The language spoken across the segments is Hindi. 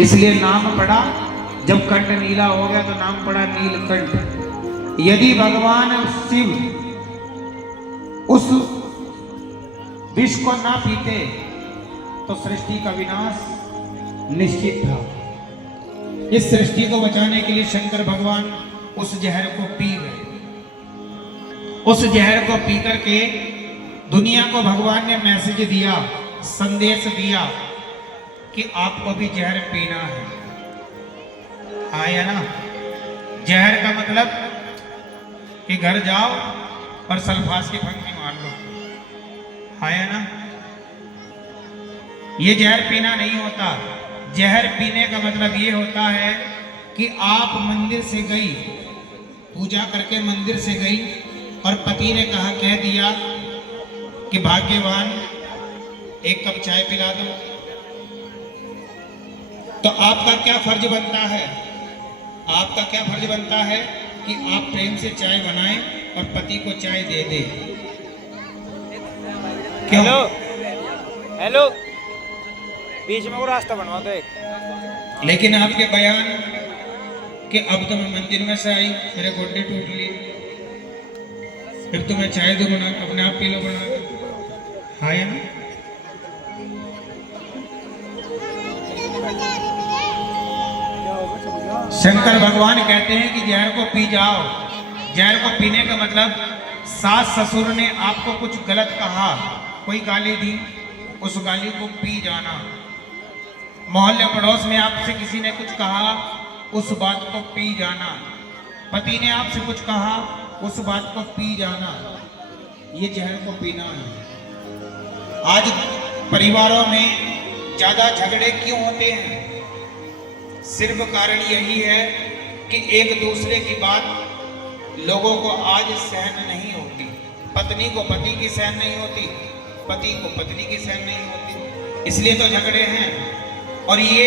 इसलिए नाम पड़ा, जब कंठ नीला हो गया तो नाम पड़ा नीलकंठ। यदि भगवान शिव उस विष को ना पीते तो सृष्टि का विनाश निश्चित था। इस सृष्टि को बचाने के लिए शंकर भगवान उस जहर को पी गए। उस जहर को पी करके दुनिया को भगवान ने मैसेज दिया, संदेश दिया कि आपको भी जहर पीना है। आया ना? जहर का मतलब कि घर जाओ और सल्फास की फंकी मार लो। आया ना? ये जहर पीना नहीं होता। जहर पीने का मतलब ये होता है कि आप मंदिर से गई, पूजा करके मंदिर से गई और पति ने कह दिया कि भाग्यवान एक कप चाय पिला दो, तो आपका क्या फर्ज बनता है? आपका क्या फर्ज बनता है कि आप प्रेम से चाय बनाएं और पति को चाय दे दें। हेलो हेलो, बीच में वो रास्ता बनवा दो एक। लेकिन आपके बयान कि अब तो मैं मंदिर में से आई, मेरे गोड्डे टूट लिए, फिर तो मैं चाय दो बना, अपने आप पी लो बना के। हाँ या ना? शंकर भगवान कहते हैं कि जहर को पी जाओ। जहर को पीने का मतलब, सास ससुर ने आपको कुछ गलत कहा, कोई गाली दी, उस गाली को पी जाना। मोहल्ले पड़ोस में आपसे किसी ने कुछ कहा, उस बात को पी जाना। पति ने आपसे कुछ कहा, उस बात को पी जाना। ये जहर को पीना है। आज परिवारों में ज्यादा झगड़े क्यों होते हैं? सिर्फ कारण यही है कि एक दूसरे की बात लोगों को आज सहन नहीं होती। पत्नी को पति की सहन नहीं होती, पति को पत्नी की सहन नहीं होती, इसलिए तो झगड़े हैं। और ये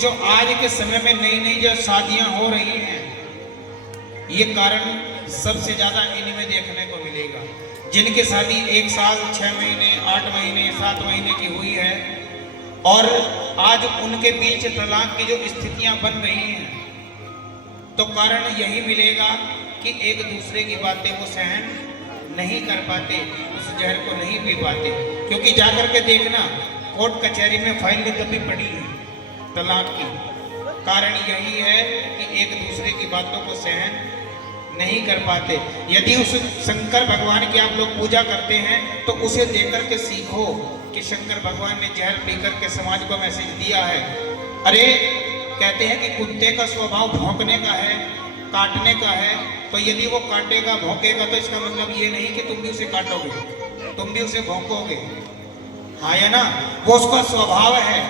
जो आज के समय में नई नई जो शादियां हो रही हैं, ये कारण सबसे ज्यादा इनमें देखने को मिलेगा। जिनकी शादी 1 साल 6 महीने 8 महीने 7 महीने की हुई है और आज उनके बीच तलाक की जो स्थितियां बन रही हैं, तो कारण यही मिलेगा कि एक दूसरे की बातें वो सहन नहीं कर पाते, उस जहर को नहीं पी पाते। क्योंकि जाकर के देखना, कोर्ट कचहरी में फाइल कभी पड़ी है तलाक की। कारण यही है कि एक दूसरे की बातों को सहन नहीं कर पाते। यदि उस शंकर भगवान की आप लोग पूजा करते हैं तो उसे देकर के सीखो कि शंकर भगवान ने जहर पीकर के समाज को मैसेज दिया है। अरे कहते हैं कि कुत्ते का स्वभाव भौंकने का है, काटने का है, तो यदि वो काटेगा भौंकेगा तो इसका मतलब ये नहीं कि तुम भी उसे काटोगे, तुम भी उसे भौंकोगे। हाँ या ना? वो उसका स्वभाव है।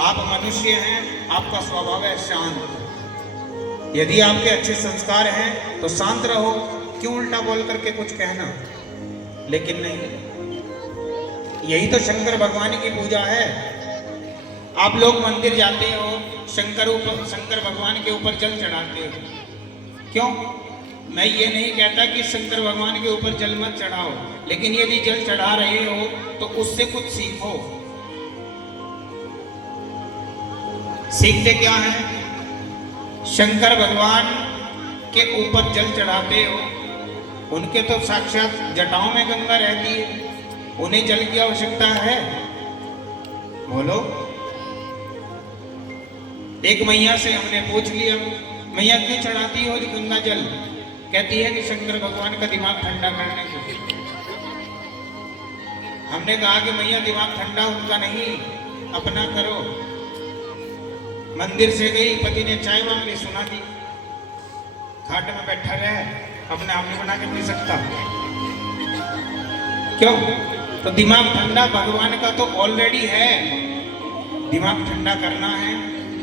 आप मनुष्य हैं, आपका स्वभाव है शांत। यदि आपके अच्छे संस्कार हैं तो शांत रहो, क्यों उल्टा बोल करके कुछ कहना? लेकिन नहीं, यही तो शंकर भगवान की पूजा है। आप लोग मंदिर जाते हो, शंकर भगवान के ऊपर जल चढ़ाते हो, क्यों? मैं ये नहीं कहता कि शंकर भगवान के ऊपर जल मत चढ़ाओ, लेकिन यदि जल चढ़ा रहे हो तो उससे कुछ सीखो। सीखते क्या है? शंकर भगवान के ऊपर जल चढ़ाते हो, उनके तो साक्षात जटाओं में गंगा रहती है, उन्हें जल की आवश्यकता है? बोलो। एक मैया से हमने पूछ लिया, मैया क्यों चढ़ाती हो गंगा जल? कहती है कि शंकर भगवान का दिमाग ठंडा करने को। हमने कहा कि मैया दिमाग ठंडा उनका नहीं, अपना करो। मंदिर से गई, पति ने चाय मांग ली, सुना दी, खाट में बैठा रहे, अपने आप में बना के पी सकता। क्यों? तो दिमाग ठंडा भगवान का तो ऑलरेडी है। दिमाग ठंडा करना है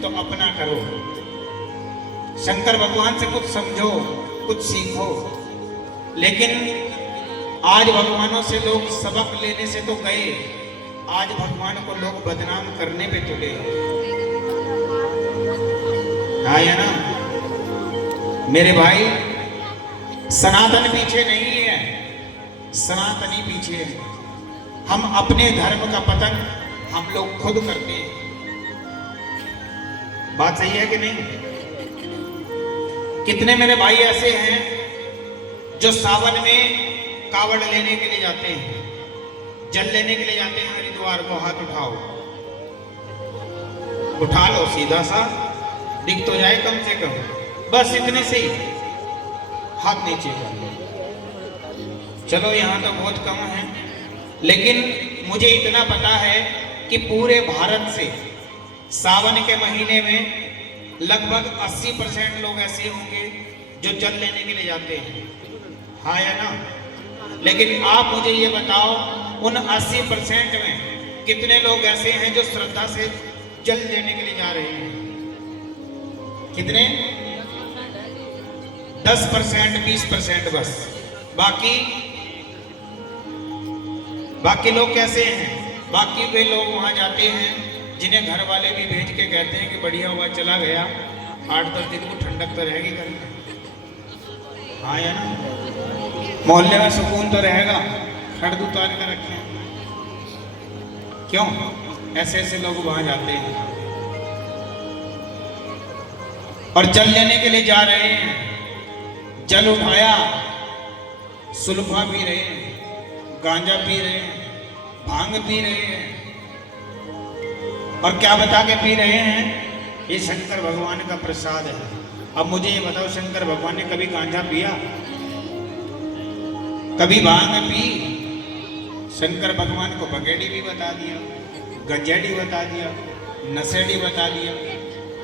तो अपना करो, शंकर भगवान से कुछ समझो, कुछ सीखो। लेकिन आज भगवानों से लोग सबक लेने से तो गए, आज भगवान को लोग बदनाम करने पे तुले। हाँ या ना? मेरे भाई, सनातन पीछे नहीं है, सनातनी पीछे है। हम अपने धर्म का पतन हम लोग खुद करते हैं। बात सही है कि नहीं? कितने मेरे भाई ऐसे हैं जो सावन में कावड़ लेने के लिए जाते हैं, जल लेने के लिए जाते हैं हरिद्वार को? हाथ उठाओ, उठा लो, सीधा सा दिख तो जाए कम से कम, बस इतने से ही हाथ नीचे कर लो। चलो यहाँ तो बहुत कम है, लेकिन मुझे इतना पता है कि पूरे भारत से सावन के महीने में लगभग 80% लोग ऐसे होंगे जो जल लेने के लिए जाते हैं, हाँ या ना? लेकिन आप मुझे ये बताओ, उन 80% में कितने लोग ऐसे हैं जो श्रद्धा से जल लेने के लिए जा रहे हैं? कितने? 10%, 20% बस। बाकी लोग कैसे हैं? बाकी वे लोग वहां जाते हैं जिन्हें घर वाले भी भेज के कहते हैं कि बढ़िया हुआ, चला गया, 8-10 दिन को ठंडक तो रहेगी घर में, हाँ या ना? मोहल्ले में सुकून तो रहेगा, खड़ उतार कर रखे। क्यों? ऐसे ऐसे लोग वहां जाते हैं और जल लेने के लिए जा रहे हैं। जल उठाया, सुल्फा पी रहे हैं, गांजा पी रहे हैं, भांग पी रहे हैं, और क्या बता के पी रहे हैं? ये शंकर भगवान का प्रसाद है। अब मुझे ये बताओ, शंकर भगवान ने कभी गांजा पिया? कभी भांग पी? शंकर भगवान को बगेड़ी भी बता दिया, गंजेड़ी बता दिया, नशेड़ी बता दिया,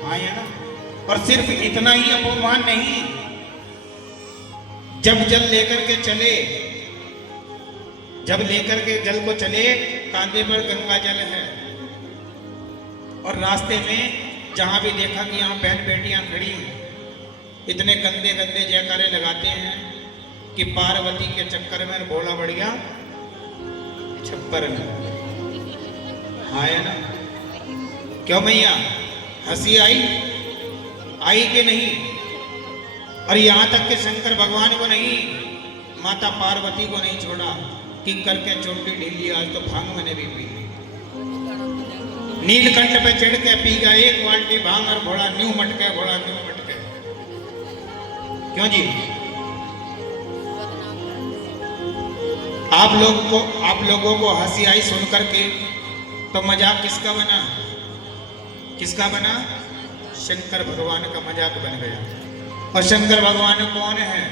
हाँ या ना? और सिर्फ इतना ही अपमान नहीं, जब जल लेकर के चले, जब लेकर के जल को चले, कांधे पर गंगा जल है, और रास्ते में जहां भी देखा कि यहाँ बहन बेटियां खड़ी हैं, इतने गंदे गंदे जयकारे लगाते हैं कि पार्वती के चक्कर में भोला बढ़ गया छप्पर में, हाँ या ना? क्यों भैया, हंसी आई कि नहीं? और यहाँ तक कि शंकर भगवान को नहीं, माता पार्वती को नहीं छोड़ा कि करके चोटी ढीली, आज तो भांग मैंने भी पी। नीलकंठ पे चढ़ के पी गया 1 बाल्टी भांग, और घोड़ा न्यू मटके, घोड़ा न्यू मटके। क्यों जी? आप लोगों को हंसी आई सुन करके, तो मजाक किसका बना? किसका बना? शंकर भगवान का मजाक बन गया। और शंकर भगवान कौन है?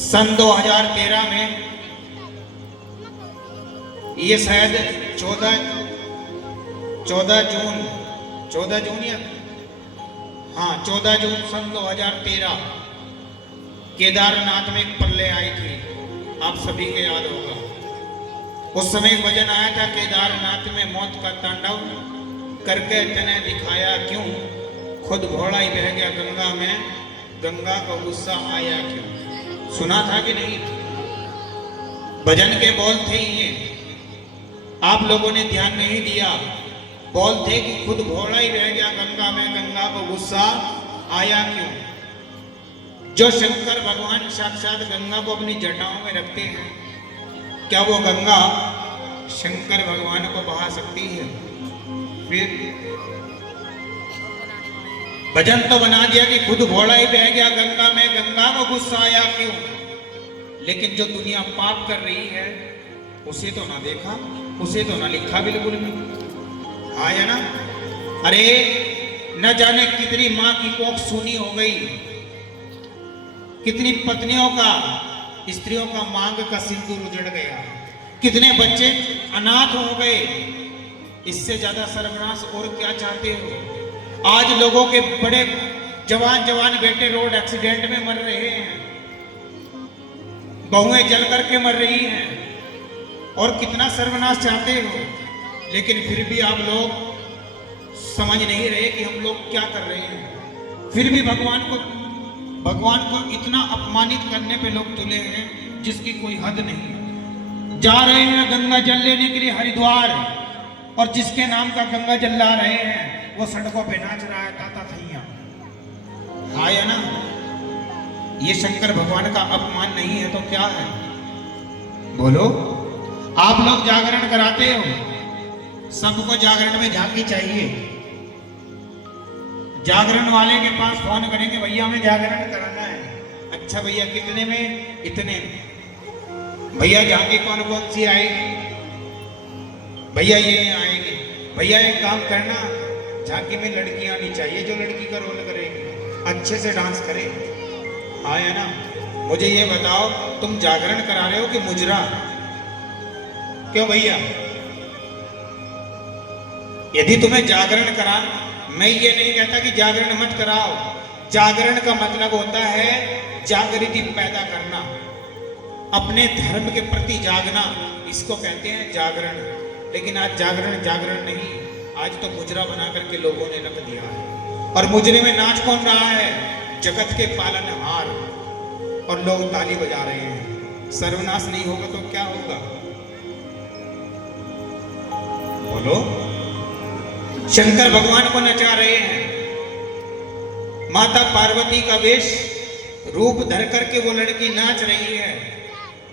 सन 2013 में, ये शायद 14 जून या हाँ 14 जून सन 2013 केदारनाथ में एक प्रलय आई थी, आप सभी के याद होगा। उस समय एक वचन आया था, केदारनाथ में मौत का तांडव करके तने दिखाया क्यों, खुद घोड़ा ही बह गया गंगा में, गंगा का गुस्सा आया क्यों। सुना था कि नहीं? भजन के बोल थे ये, आप लोगों ने ध्यान नहीं दिया। बोल थे कि खुद घोड़ा ही बह गया गंगा में, गंगा को गुस्सा आया क्यों। जो शंकर भगवान साक्षात गंगा को अपनी जटाओं में रखते हैं, क्या वो गंगा शंकर भगवान को बहा सकती है? फिर भजन तो बना दिया कि खुद घोड़ा ही बह गया गंगा में, गंगा को गुस्सा आया क्यों। लेकिन जो दुनिया पाप कर रही है, उसे तो ना देखा, उसे तो ना लिखा बिल्कुल भी, आया ना? अरे न जाने कितनी माँ की कोख सूनी हो गई, कितनी पत्नियों का, स्त्रियों का मांग का सिंदूर उजड़ गया, कितने बच्चे अनाथ हो गए। इससे ज्यादा सर्वनाश और क्या चाहते हो? आज लोगों के बड़े जवान बेटे रोड एक्सीडेंट में मर रहे हैं, बहुएं जल करके मर रही हैं, और कितना सर्वनाश चाहते हो। लेकिन फिर भी आप लोग समझ नहीं रहे कि हम लोग क्या कर रहे हैं। फिर भी भगवान को इतना अपमानित करने पे लोग तुले हैं जिसकी कोई हद नहीं। जा रहे हैं गंगा जल लेने के लिए हरिद्वार, और जिसके नाम का गंगा जल ला रहे हैं वो सड़कों पे नाच रहा है ताता थैया, हाँ या ना? ये शंकर भगवान का अपमान नहीं है तो क्या है? बोलो। आप लोग जागरण कराते हो, सबको जागरण में झांकी चाहिए, जागरण वाले के पास फोन करेंगे, भैया हमें जागरण कराना है। अच्छा भैया कितने में? इतने में। भैया झांकी कौन कौन सी आएगी? भैया ये आएगी। भैया एक काम करना, झांकी में लड़कियां आनी चाहिए जो लड़की का रोल करेगी, अच्छे से डांस करे। हाँ है ना? मुझे ये बताओ, तुम जागरण करा रहे हो कि मुजरा? क्यों भैया? यदि तुम्हें जागरण करा, मैं ये नहीं कहता कि जागरण मत कराओ। जागरण का मतलब होता है जागृति पैदा करना, अपने धर्म के प्रति जागना, इसको कहते हैं जागरण। लेकिन आज जागरण जागरण नहीं, आज तो मुजरा बना करके लोगों ने रख दिया है। और मुजरे में नाच कौन रहा है? जगत के पालनहार, और लोग ताली बजा रहे हैं। सर्वनाश नहीं होगा तो क्या होगा? बोलो। शंकर भगवान को नचा रहे हैं, माता पार्वती का वेश रूप धर करके वो लड़की नाच रही है।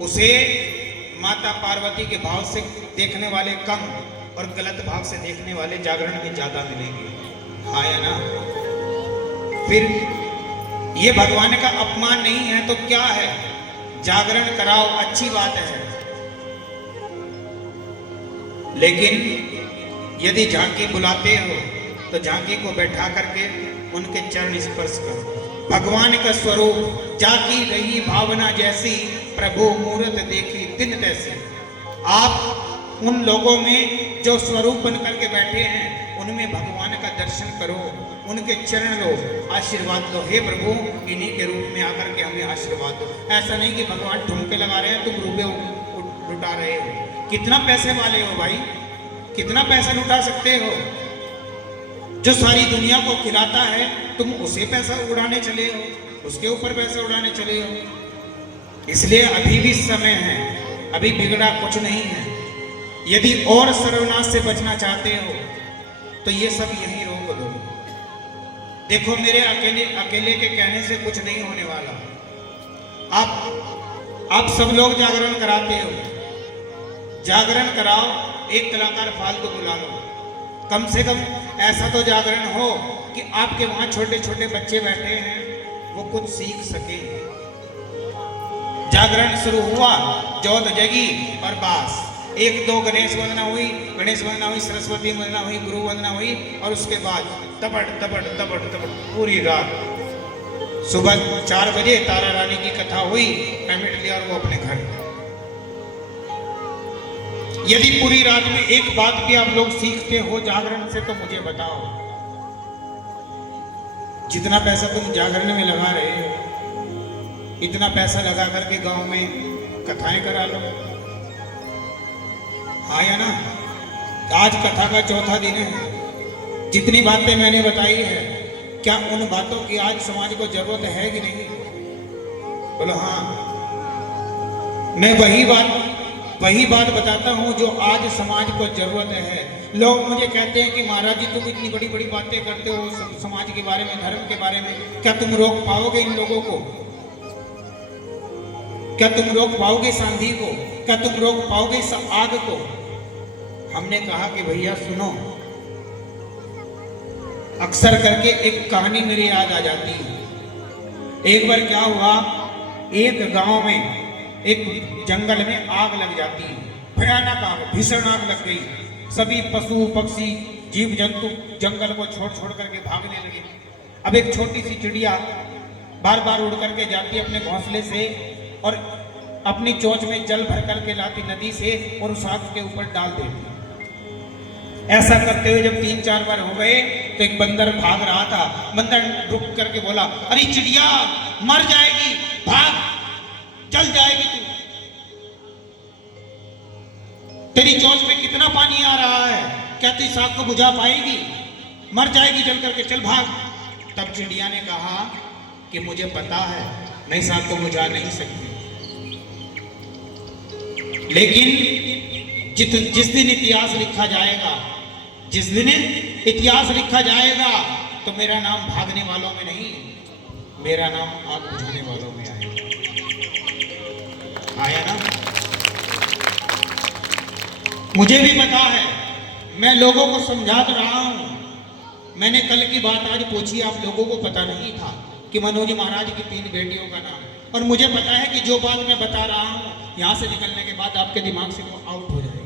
उसे माता पार्वती के भाव से देखने वाले कम और गलत भाव से देखने वाले जागरण में ज्यादा मिलेंगे। हाँ या ना? फिर ये भगवान का अपमान नहीं है तो क्या है? जागरण कराओ, अच्छी बात है, लेकिन यदि झांकी बुलाते हो तो झांकी को बैठा करके उनके चरण स्पर्श करो। भगवान का स्वरूप जाकी रही भावना जैसी, प्रभु मूरत देखी दिन तैसी। आप उन लोगों में जो स्वरूप बन करके बैठे हैं, उनमें भगवान का दर्शन करो, उनके चरण लो, आशीर्वाद लो। हे प्रभु, इन्हीं के रूप में आकर के हमें आशीर्वाद दो। ऐसा नहीं कि भगवान ठुमके लगा रहे हैं, तुम रुपए लुटा रहे हो। कितना पैसे वाले हो भाई? कितना पैसा लुटा सकते हो? जो सारी दुनिया को खिलाता है, तुम उसे पैसा उड़ाने चले हो, उसके ऊपर पैसा उड़ाने चले हो। इसलिए अभी भी समय है, अभी बिगड़ा कुछ नहीं है। यदि और सर्वनाश से बचना चाहते हो तो ये सब यहीं रोक दो। देखो, मेरे अकेले के कहने से कुछ नहीं होने वाला। आप सब लोग जागरण कराते हो, जागरण कराओ, एक कलाकार फालतू बुला लो। कम से कम ऐसा तो जागरण हो कि आपके वहां छोटे छोटे बच्चे बैठे हैं, वो कुछ सीख सके। जागरण शुरू हुआ, जोत जगी और बस 1-2 गणेश वंदना हुई, सरस्वती वंदना हुई, गुरु वंदना हुई, और उसके बाद तबड़ तबड़ तबड़ तबड़ पूरी रात। सुबह 4 बजे तारा रानी की कथा हुई, पेमेंट लिया और वो अपने घर। यदि पूरी रात में एक बात भी आप लोग सीखते हो जागरण से तो मुझे बताओ। जितना पैसा तुम जागरण में लगा रहे हो, इतना पैसा लगा करके गांव में कथाएं करा लो। हाँ या ना? आज कथा का चौथा दिन है। जितनी बातें मैंने बताई है, क्या उन बातों की आज समाज को जरूरत है कि नहीं? बोलो हाँ। मैं वही बात बताता हूं जो आज समाज को जरूरत है। लोग मुझे कहते हैं कि महाराज जी, तुम इतनी बड़ी बड़ी बातें करते हो समाज के बारे में, धर्म के बारे में, क्या तुम रोक पाओगे इन लोगों को? क्या तुम रोक पाओगे इस आंधी को? क्या तुम रोक पाओगे इस आग को? हमने कहा कि भैया सुनो, अक्सर करके एक कहानी मेरी याद आ जाती है। एक बार क्या हुआ, एक गांव में, एक जंगल में आग लग जाती है। भयानक आग, भीषण आग लग गई। सभी पशु पक्षी जीव जंतु जंगल को छोड़ छोड़ करके भागने लगे। अब एक छोटी सी चिड़िया बार बार उड़ करके जाती अपने घोंसले से और अपनी चोंच में जल भर करके लाती नदी से और उस आग के ऊपर डाल देती। ऐसा करते हुए जब 3-4 बार हो गए तो एक बंदर भाग रहा था। बंदर रुक करके बोला, अरे चिड़िया, मर जाएगी, भाग, जल जाएगी तू। तेरी चोंच में कितना पानी आ रहा है, क्या तू इस आग को बुझा पाएगी? मर जाएगी जल करके, चल भाग। तब चिड़िया ने कहा कि मुझे पता है मैं इस आग को बुझा नहीं सकती, लेकिन जिस दिन इतिहास लिखा जाएगा, जिस दिन इतिहास लिखा जाएगा तो मेरा नाम भागने वालों में नहीं, मेरा नाम आग बुझाने वालों में आएगा। आया ना? मुझे भी पता है, मैं लोगों को समझा तो रहा हूं, मैंने कल की बात आज पूछी, आप लोगों को पता नहीं था कि मनोज महाराज की 3 बेटियों का नाम, और मुझे पता है कि जो बात मैं बता रहा हूँ यहाँ से निकलने के बाद आपके दिमाग से वो आउट हो जाएगी,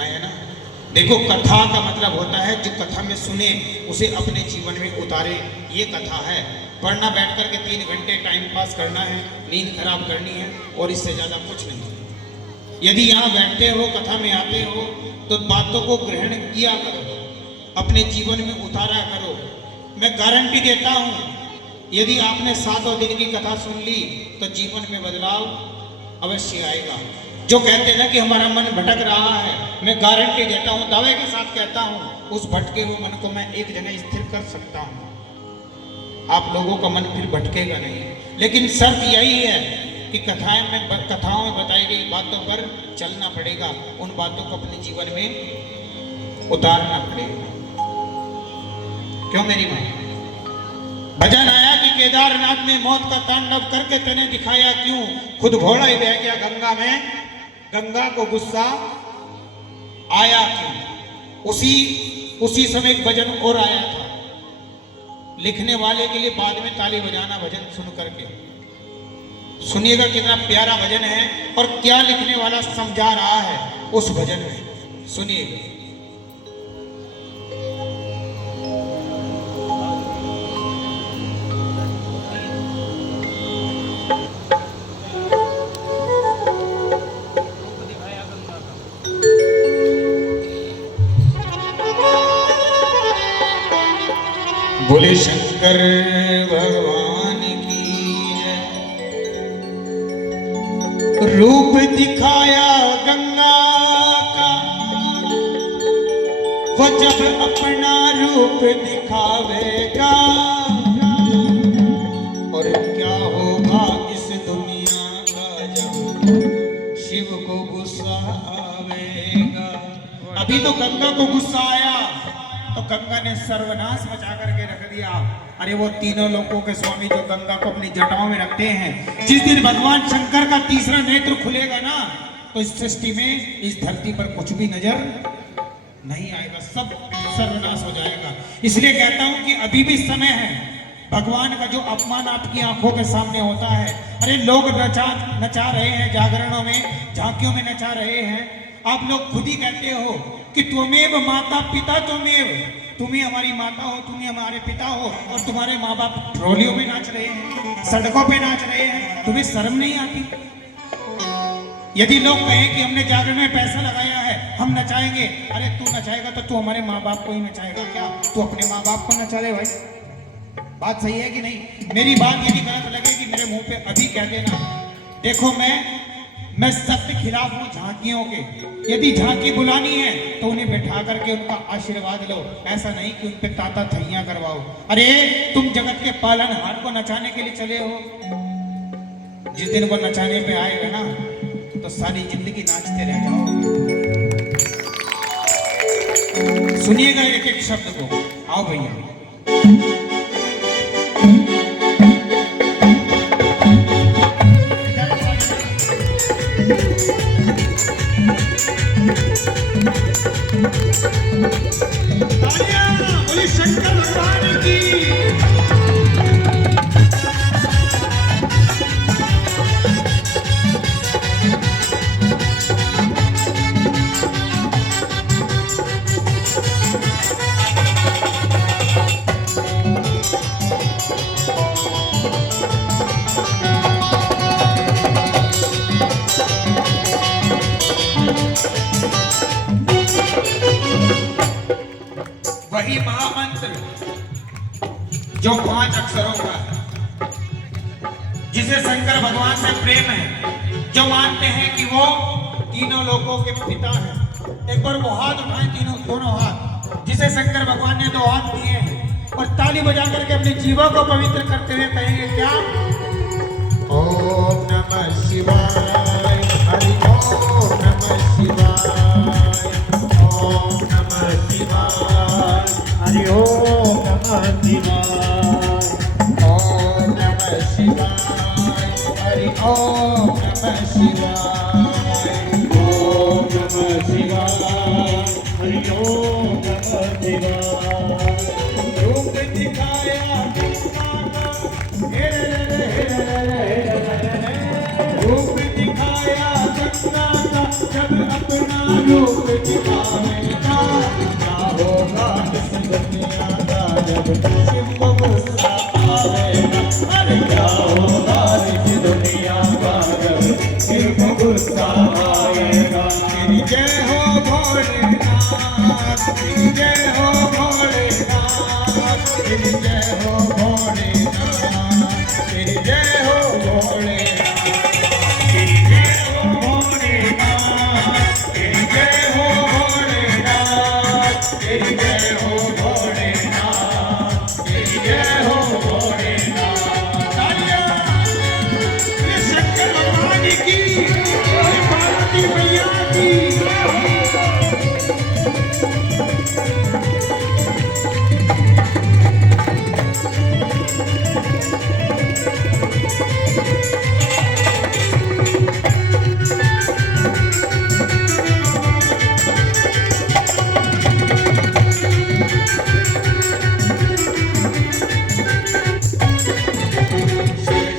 है ना। देखो, कथा का मतलब होता है जो कथा में सुने उसे अपने जीवन में उतारे, ये कथा है। पढ़ना बैठ कर के 3 घंटे टाइम पास करना है, नींद खराब करनी है, और इससे ज़्यादा कुछ नहीं। यदि यहाँ बैठते हो, कथा में आते हो, तो बातों को ग्रहण किया करो, अपने जीवन में उतारा करो। मैं गारंटी देता हूँ, यदि आपने 7 दिन की कथा सुन ली तो जीवन में बदलाव अवश्य आएगा। जो कहते हैं ना कि हमारा मन भटक रहा है, मैं गारंटी देता हूँ, दावे के साथ कहता हूँ, उस भटके हुए मन को मैं एक जगह स्थिर कर सकता हूँ। आप लोगों का मन फिर भटकेगा नहीं, लेकिन शर्त यही है कि कथाओं में बताई गई बातों पर चलना पड़ेगा, उन बातों को अपने जीवन में उतारना पड़ेगा। क्यों मेरी माँ? भजन आया कि केदारनाथ में मौत का तांडव करके तेने दिखाया क्यों, खुद घोड़ा ही बह गया गंगा में, गंगा को गुस्सा आया क्यों। उसी समय एक भजन और आया था, लिखने वाले के लिए बाद में ताली बजाना भजन सुन करके। सुनिएगा कितना प्यारा भजन है और क्या लिखने वाला समझा रहा है उस भजन में, सुनिएगा। बोले शंकर भगवान की जय। रूप दिखाया गंगा का, वो जब अपना रूप दिखावेगा, और क्या होगा इस दुनिया का जब शिव को गुस्सा आवेगा। अभी तो गंगा को गुस्सा आया तो गंगा ने सर्वनाश मचा करके रख दिया। अरे वो तीनों लोकों के स्वामी जो गंगा को अपनी जटाओं में रखते हैं, जिस दिन भगवान शंकर का तीसरा नेत्र खुलेगा ना, तो इस सृष्टि में, इस धरती पर कुछ भी नजर नहीं आएगा, सब सर्वनाश हो जाएगा। इसलिए कहता हूं कि अभी भी समय है। भगवान का जो अपमान आपकी आंखों के सामने होता है, अरे लोग नचा रहे हैं, जागरणों में, झांकियों में नचा रहे हैं। आप लोग खुद ही कहते हो कि त्वमेव माता पिता त्वमेव, तुम ही हमारी माता हो, तुम ही हमारे पिता हो, और तुम्हारे माँ बाप ट्रोलियों में नाच रहे हैं, सड़कों पे नाच रहे हैं, तुम्हें शर्म नहीं आती? यदि लोग कहें कि हमने जागरण में पैसा लगाया है, हम नचाएंगे, अरे तू नचाएगा तो तू हमारे माँ बाप को ही नचाएगा क्या? तू अपने माँ बाप को नचा ले भाई। बात सही है कि नहीं? मेरी बात यदि गलत लगेगी मेरे मुंह पे अभी कह देना। देखो, मैं सख्त खिलाफ हूँ झांकियों के। यदि झांकी बुलानी है तो उन्हें बैठा करके उनका आशीर्वाद लो, ऐसा नहीं कि उन पे ताता थैया करवाओ। अरे तुम जगत के पालनहार को नचाने के लिए चले हो, जिस दिन वो नचाने पे आएगा ना तो सारी जिंदगी नाचते रह जाओ। सुनिएगा एक एक शब्द को। आओ भैया। बोले शंकर भगवान की। वही महामंत्र जो 5 अक्षरों का है, जिसे शंकर भगवान से प्रेम है, जो मानते हैं कि वो तीनों लोगों के पिता हैं। एक बार वो हाथ उठाएं, दोनों हाथ, जिसे शंकर भगवान ने 2 हाथ दिए हैं, और ताली बजा करके अपने जीवों को पवित्र करते हुए कहेंगे क्या? ओम नमः शिवाय, हरि ओम नमः शिवाय, ओम नमः शिवाय, हरि ओम नमः शिवाय, ओम नमः शिवाय, हरि ओम नमः शिवाय, ओम नमः शिवाय, हरि ओम नमः रूप दिखाया गंगा का, रूप दिखाया गंगा का, जब अपना रूप दिखाएगा, क्या होगा इस दुनिया का जब शिव को गुस्सा आएगा। अरे क्या होगा इस दुनिया का जब शिव को गुस्सा आएगा। तेरी जय हो भोलेनाथ, तेरी जय हो भोलेनाथ, तेरी जय हो भोलेनाथ, तेरी जय हो भोलेनाथ, तेरी जय हो भोलेनाथ, तेरी जय हो भोलेनाथ, तेरी जय हो भोलेनाथ, तेरी जय हो भोलेनाथ। तालियां! ये शंकर भगवान की, ये पार्वती मैया की।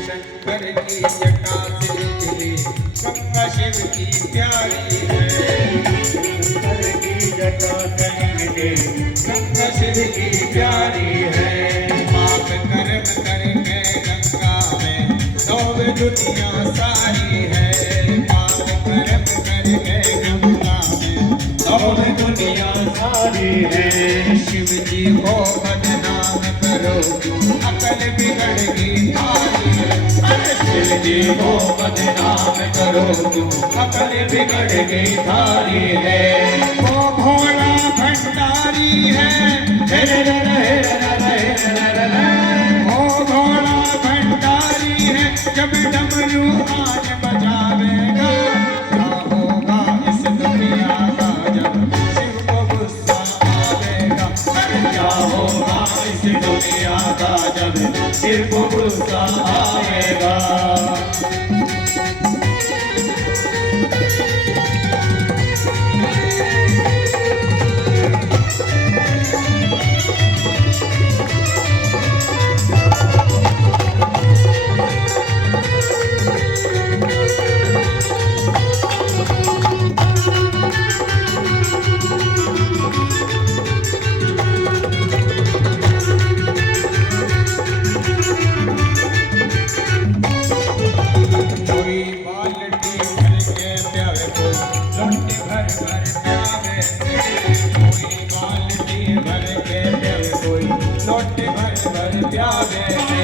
शंकर की जटा से निकली गंगा शिव की प्यारी है। शंकर की जटा से निकली गंगा शिव की प्यारी है। पाप कर्म करके गंगा में डूबे दुनिया सारी है। पाप कर्म करके गंगा में डूबे दुनिया सारी है। शिव जी को बदनाम करो अकल बिगड़गी थारी है। अरे शिव जी को बदनाम करो अकल बिगड़गी थारी है। वो भोला भंडारी है, वो भोला भंडारी है, जब डमरू आज बजावेगा, क्या होगा इस दुनिया का जब शिव को गुस्सा आवेगा। अरे क्या होगा इस दुनिया का जब शिव को गुस्सा आएगा। कोई बाल्टी भर के प्यावे को लोटे भर भर प्यावे से। कोई बाल्टी भर के प्यावे कोई लोटे भर भर प्यावे से।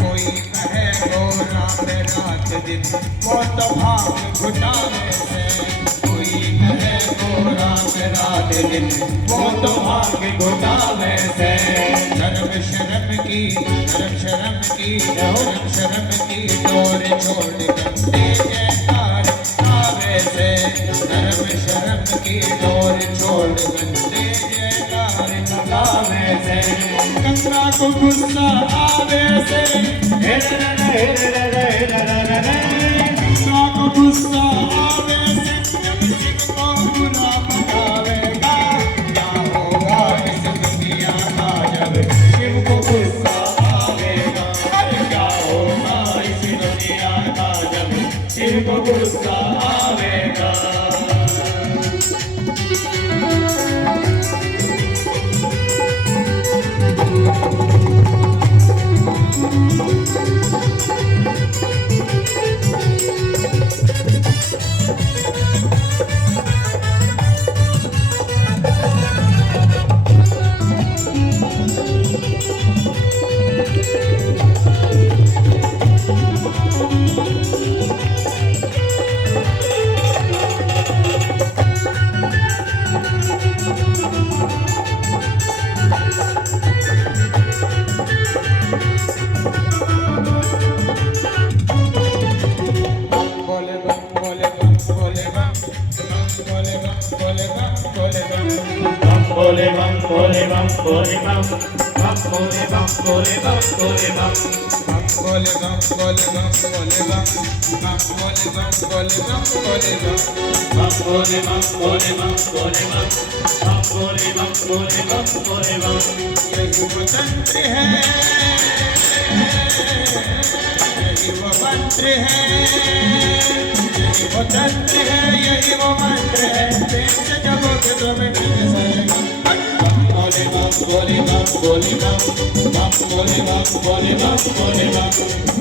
कोई कहे गो रात रात दिन वो तो भाग घुटावे से। कोई कहे गो रात रात दिन वो तो भाग घुटावे से। धर्म शर्म की, धर्म शर्म की, धर्म शर्म की डोर छोड़ गंदे जयकार आवे से। धर्म शर्म की डोर छोड़ गंदे जयकार आवे से। गंगा को गुस्सा आवे से, गंगा को गुस्सा आवे से, जब शिव को बुरा पकावेगा, क्या होगा इस दुनिया का जब शिव को गुस्सा आवेगा। अरे क्या होगा इस दुनिया का जब शिव को गुस्सा आवेगा। bam bole bam bole bam bam bole bam bole bam bole bam बम बोले बम बोले बम बोले बम बम बोले बम बोले बम बोले बम bam bole bam bole bam bole bam bam bole bam bole bam bole bam यही वो तंत्र है, यही वो मंत्र है, यही वो तंत्र है, यही वो मंत्र है, प्रेम से जगोगे तो मिटेंगे सारे गम। bole bam bole bam bole bam bam bole bam bole bam bole bam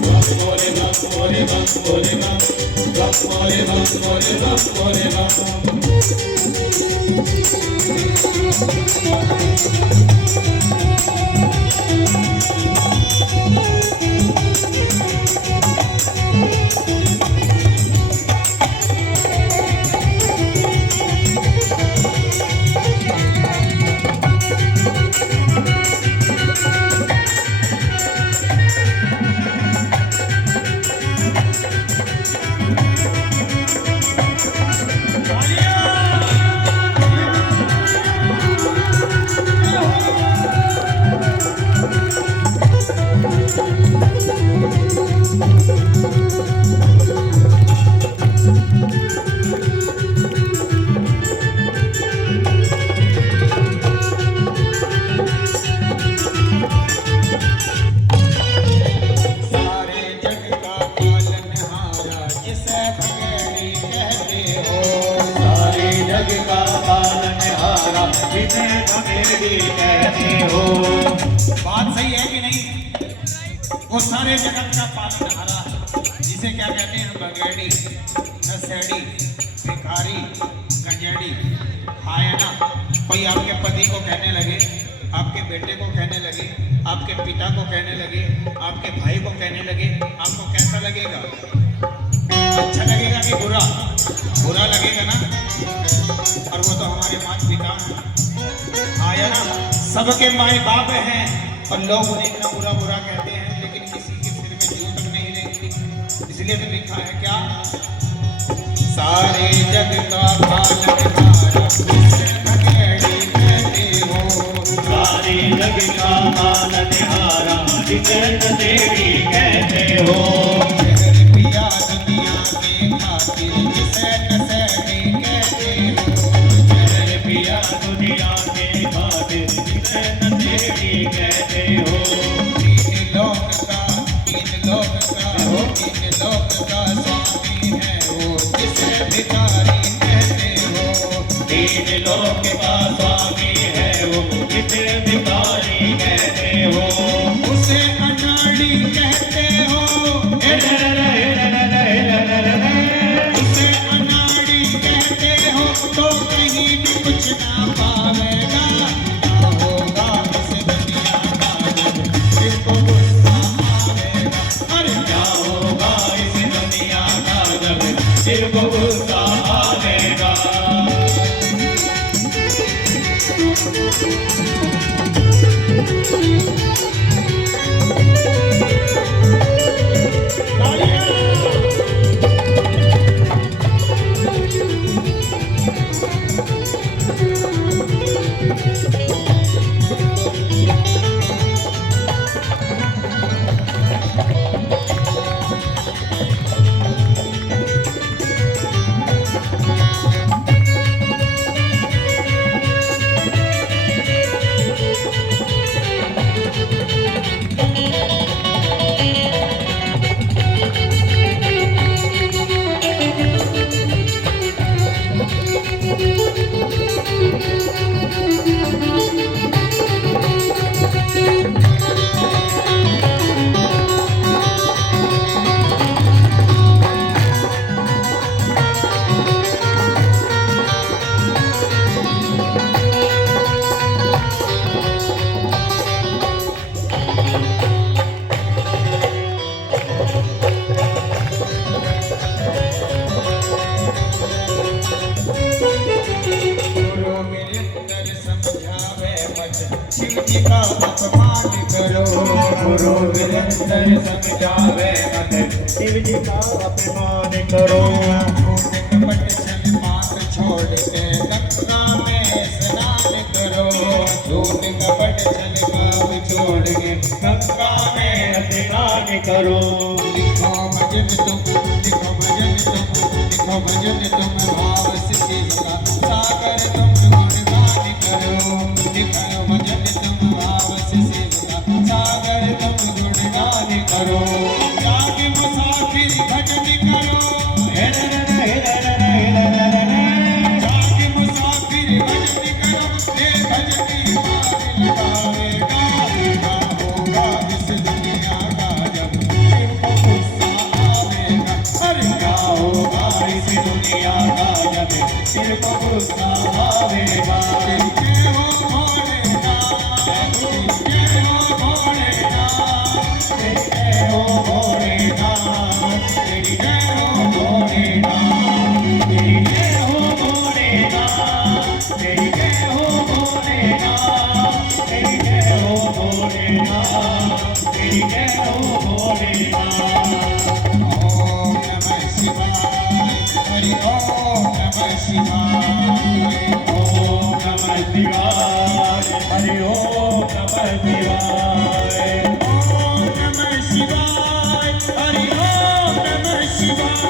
bam bole bam bole bam bole bam bam bole bam bole bam bole bam सारे जग का पालनहारा जिसे भगेड़ी कहते हो, सारे जग का पालनहारा जिसे भगेड़ी कहते हो। बात सही है कि नहीं? वो सारे जगत का पालनहारा है जिसे क्या कहते हैं? बगेड़ी, नशेड़ी, भिखारी, गंजेड़ी। हाँ है ना? कोई आपके पति को कहने लगे, आपके बेटे को कहने लगे, आपके पिता को कहने लगे, आपके भाई को कहने लगे, आपको कैसा लगेगा? अच्छा लगेगा कि बुरा? बुरा लगेगा ना? और वो तो हमारे माता पिता हैं, आया ना? सबके माए बाप हैं और लोग उन्हें इतना बुरा बुरा कहते हैं, लेकिन किसी के सिर में जूं तक नहीं लगती। इसलिए तो लिखा है क्या? सारे जग का पालनहारा जिसे भगेड़ी कहते हो, सारे जग का पालनहारा जिसे भगेड़ी कहते हो। जहर पिया दुनिया के खातिर जिसे नशेड़ी कहते हो, जहर पिया दुनिया के खातिर जिसे नशेड़ी कहते हो। तीन लोक का स्वामी है वो जिसे भिखारी कहते हो, तीन लोक का स्वामी है वो जिसे भिखारी कहते हो। उसे अनाड़ी कहते हो, उसे अनाड़ी कहते हो, तो कहीं भी कुछ ना पावेगा। क्या होगा इस दुनिया का जब जिसको गुस्सा आवेगा? अरे क्या होगा इस दुनिया का जब सिर को गुस्सा आवेगा। गुरु वीरेंद्र समझावे मत शिव जी का अपमान करो। कपट छल मात छोड़ के गंगा में स्नान करो। झूठ कपट छल कब छोड़ के गंगा में स्नान करो। लिखो भजन तुम, लिखो भजन तुम, लिखो भजन तुम भाव से शिव का सागर तुम गुणगान करो। लिखो भजन तुम भाव से शिव का सागर तुम गुणगान करो। जाग मुसाफिर भजन करो, जाग मुसाफिर भजन करो, ये भजन पार लगावेगा। क्या होगा इस दुनिया का जब शिव को गुस्सा आवेगा। अरे क्या होगा इस दुनिया का जब शिव को गुस्सा आवेगा। जय हो भोलेनाथ, जय हो भोलेनाथ, जय हो भोलेनाथ, तेरी जय हो भोलेनाथ, तेरी जय हो भोलेनाथ, तेरी जय हो भोलेनाथ, तेरी जय हो भोलेनाथ, तेरी जय हो भोलेनाथ। ओम नमः शिवाय, हरि ओम नमः शिवाय, ओम नमः शिवाय, हरि ओम नमः शिवाय, ओम नमः शिवाय, हरि ओम नमः शिवाय,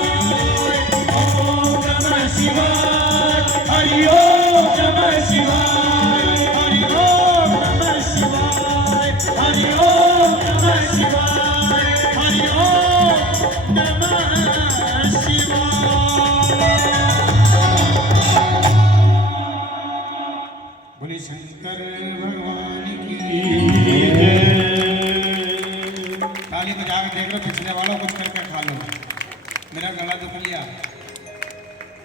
ओम नमः शिवाय, हरि ओम नमः शिवाय, हरि ओम नमः शिवाय, हरि ओम नमः शिवाय, हरि ओम नमः शिवाय। बोले शंकर भगवान की ताली बजा के देख लो, पिछले वालों कुछ करके खा लो, मेरा गला दुख लिया।